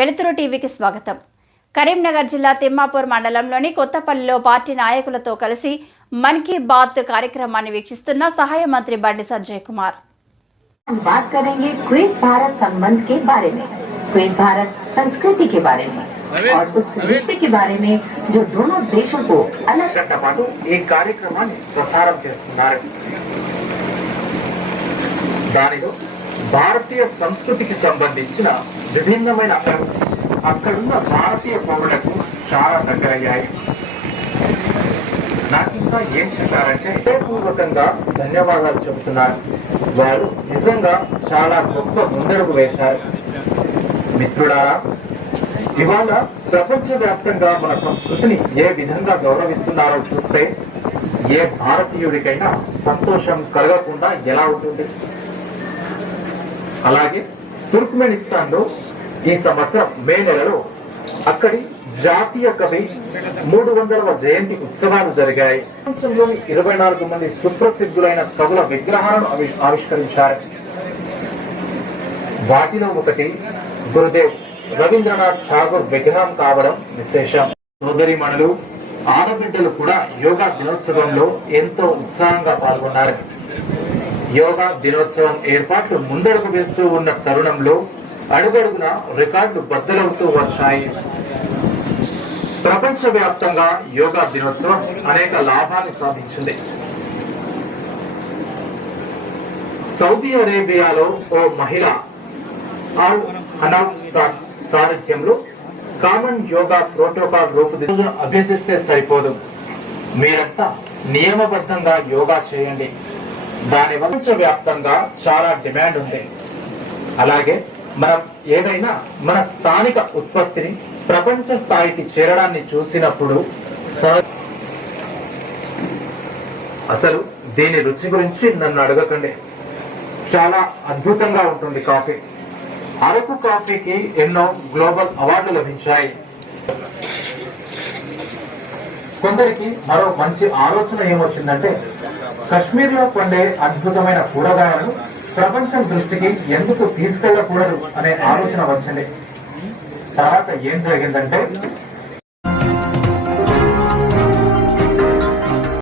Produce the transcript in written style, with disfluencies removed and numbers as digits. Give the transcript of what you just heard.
వెలుతురు టీవీకి స్వాగతం. కరీంనగర్ జిల్లా తిమ్మాపూర్ మండలంలోని కొత్తపల్లిలో పార్టీ నాయకులతో కలిసి మన్ కీ బాత్ కార్యక్రమాన్ని వీక్షిస్తున్న సహాయ మంత్రి బండి సంజయ్ కుమార్. बात करेंगे क्विट भारत संबंध के बारे में, क्विट भारत संस्कृति के बारे में और उस रिश्ते के बारे में जो दोनों देशों को अलग पाటు ఈ కార్యక్రమాన్ని ప్రసారం చేస్తున్నారు. దానిలో భారతీయ సంస్కృతికి సంబంధించిన విభిన్నమైన అక్కడున్న భారతీయ పౌరులకు చాలా దగ్గరయ్యాయి. నాకు ఇంకా ఏం చెప్పారంటే హృదయపూర్వకంగా ధన్యవాదాలు చెబుతున్నారు. వారు నిజంగా చాలా గొప్ప ముందడుగు వేశారు. మిత్రులారా, ఇవాళ ప్రపంచవ్యాప్తంగా మన సంస్కృతిని ఏ విధంగా గౌరవిస్తున్నారో చూస్తే ఏ భారతీయుడికైనా సంతోషం కలగకుండా ఎలా ఉంటుంది? అలాగే తుర్క్మెనిస్తాన్ లో ఈ సంవత్సరం మే నెలలో అక్కడి జాతీయ కవి 300వ జయంతి ఉత్సవాలు జరిగాయి. ప్రపంచంలోని 24 మంది సుప్రసిద్ధులైన కవుల విగ్రహాలను ఆవిష్కరించారు. వాటిలో ఒకటి గురుదేవ్ రవీంద్రనాథ్ ఠాగూర్ విగ్రహం కావడం విశేషం. సోదరిమణులు, ఆడబిడ్డలు కూడా యోగా దినోత్సవంలో ఎంతో ఉత్సాహంగా పాల్గొన్నారు. యోగా దినోత్సవం ఏర్పాట్లు ముందడుగు వేస్తూ ఉన్న తరుణంలో అడుగడుగున రికార్డులు బద్దలవుతూ వచ్చాయి. ప్రపంచవ్యాప్తంగా యోగా దినోత్సవం అనేక లాభాలు సాధించింది. సౌదీ అరేబియాలో ఓ మహిళ అల్ హనఫ్ సారథ్యంలో కామన్ యోగా ప్రోటోకాల్ రూపుదిద్దుకుని అభ్యసిస్తే సరిపోదు. మీరంతా నియమబద్ధంగా యోగా చేయండి. దాని ప్రపంచవ్యాప్తంగా చాలా డిమాండ్ ఉంది. అలాగే మనం ఏదైనా మన స్థానిక ఉత్పత్తిని ప్రపంచ స్థాయికి చేరడాన్ని చూసినప్పుడు అసలు దీని రుచి గురించి నన్ను అడగకండి. చాలా అద్భుతంగా ఉంటుంది కాఫీ. అరకు కాఫీకి ఎన్నో గ్లోబల్ అవార్డులు లభించాయి. కొందరికి మరో మంచి ఆలోచన ఏమొచ్చిందంటే కశ్మీర్ లో పండే అద్భుతమైన కూరగాయలను ప్రపంచం దృష్టికి ఎందుకు తీసుకెళ్లకూడదు అనే ఆలోచన వచ్చింది. తర్వాత ఏం జరిగిందంటే